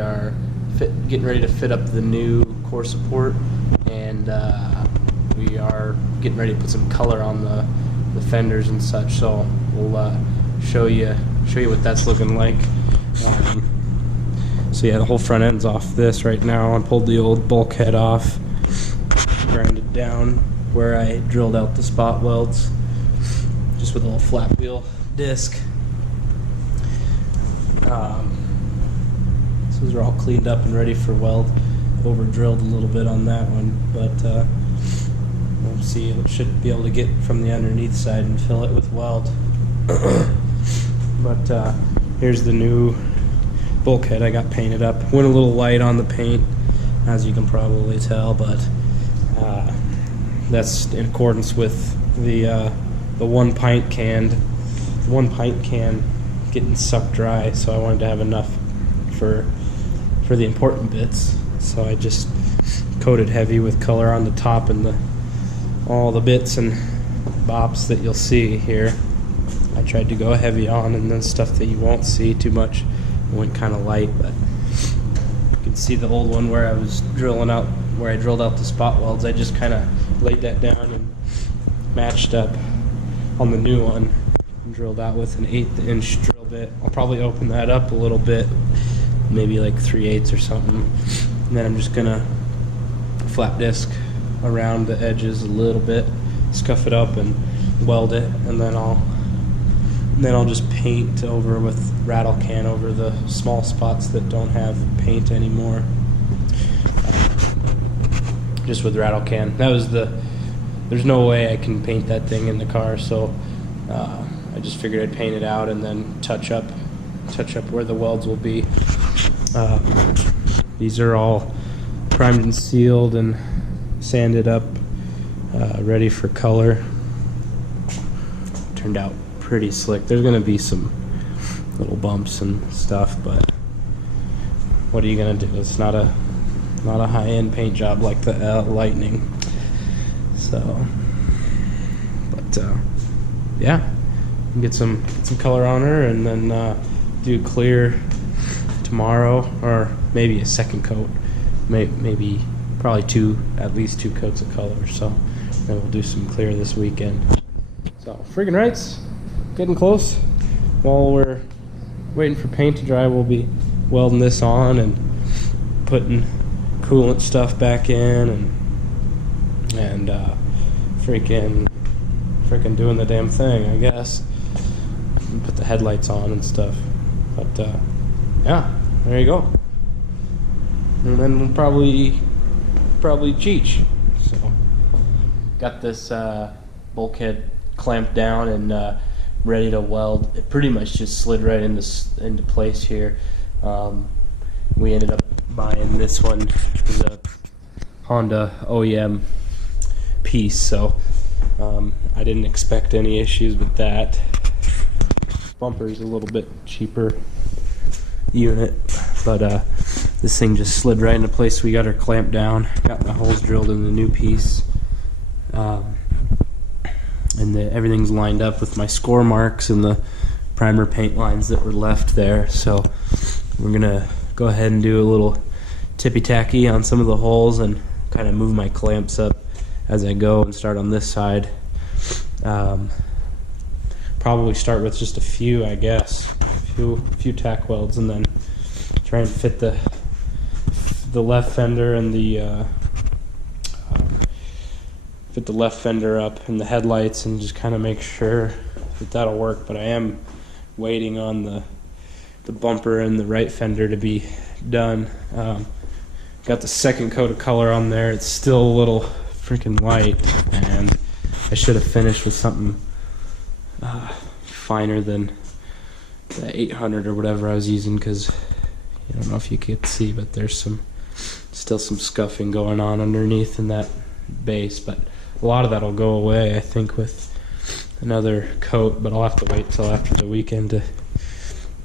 are getting ready to fit up the new core support, and we are getting ready to put some color on the fenders and such. So we'll show you what that's looking like. So yeah, the whole front end's off this right now. I pulled the old bulkhead off, grinded down where I drilled out the spot welds, just with a little flat wheel disc. So those are all cleaned up and ready for weld. Over drilled a little bit on that one, but we'll see. It should be able to get from the underneath side and fill it with weld. But here's the new bulkhead I got painted up. Went a little light on the paint, as you can probably tell, but that's in accordance with the 1 pint can getting sucked dry. So I wanted to have enough for the important bits. So I just coated heavy with color on the top and all the bits and bops that you'll see here. I tried to go heavy on, and then stuff that you won't see too much went kind of light. But you can see the old one where I was drilling out, where I drilled out the spot welds. I just kind of laid that down and matched up on the new one and drilled out with an 1/8 inch drill bit. I'll probably open that up a little bit, maybe like 3/8 or something, and then I'm just gonna flat disc around the edges a little bit, scuff it up and weld it, and then I'll just paint over with rattle can over the small spots that don't have paint anymore. Just with rattle can. There's no way I can paint that thing in the car, so I just figured I'd paint it out and then touch up where the welds will be. These are all primed and sealed and sanded up, ready for color. Turned out pretty slick. There's gonna be some little bumps and stuff, but what are you gonna do? It's not a high-end paint job like the Lightning. So, but yeah, get some color on her, and then do clear tomorrow, or maybe a second coat, maybe probably at least two coats of color. So then we'll do some clear this weekend. So friggin' rights, getting close. While we're waiting for paint to dry, we'll be welding this on and putting coolant stuff back in, and freaking doing the damn thing, I guess. And put the headlights on and stuff. But yeah, there you go. And then we'll probably cheech. So got this bulkhead clamped down and ready to weld. It pretty much just slid right into place here. We ended up buying this one. It's a Honda OEM piece, so I didn't expect any issues with that. Bumper's a little bit cheaper unit, but this thing just slid right into place. We got her clamped down, got my holes drilled in the new piece, and everything's lined up with my score marks and the primer paint lines that were left there. So we're gonna go ahead and do a little tippy-tacky on some of the holes and kind of move my clamps up as I go, and start on this side. Probably start with just a few, I guess, a few tack welds, and then try and fit the left fender and fit the left fender up and the headlights, and just kind of make sure that that'll work. But I am waiting on the bumper and the right fender to be done. Got the second coat of color on there. It's still a little freaking light, and I should have finished with something finer than the 800 or whatever I was using, because I don't know if you could see, but there's still some scuffing going on underneath in that base. But a lot of that will go away, I think, with another coat. But I'll have to wait till after the weekend to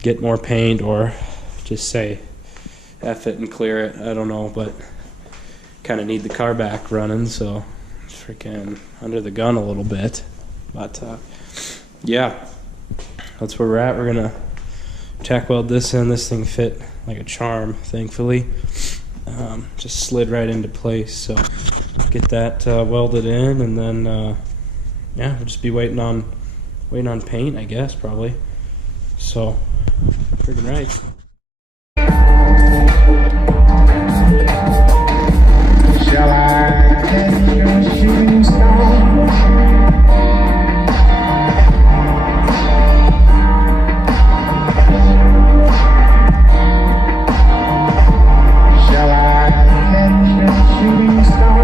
get more paint, or just say F it and clear it. I don't know, but kind of need the car back running, so freaking under the gun a little bit. But yeah, that's where we're at. We're gonna tack weld this in. This thing fit like a charm, thankfully. Just slid right into place. So get that welded in, and then yeah, we'll just be waiting on paint, I guess, probably. So freaking right. Shall I catch your shooting star? Shall I catch your shooting star?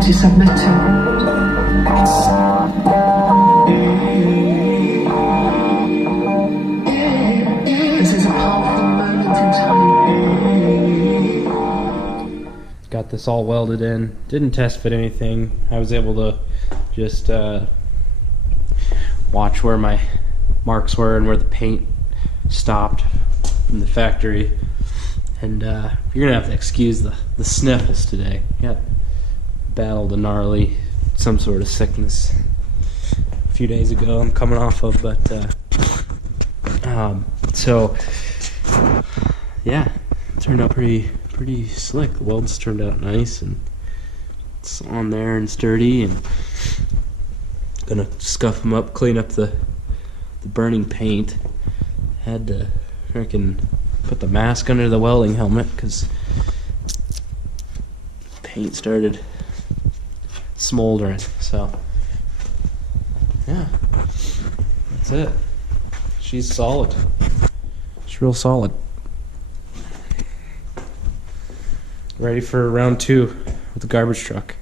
To submit to. This is a powerful moment in time. Got this all welded in. Didn't test fit anything. I was able to just watch where my marks were and where the paint stopped from the factory. And you're gonna have to excuse the sniffles today. Yeah. Battled a gnarly, some sort of sickness a few days ago I'm coming off of, but so yeah, it turned out pretty slick. The welds turned out nice, and it's on there and sturdy, and gonna scuff them up, clean up the burning paint. Had to freaking put the mask under the welding helmet because paint started smoldering. So yeah, that's it. She's solid. She's real solid. Ready for round 2 with the garbage truck.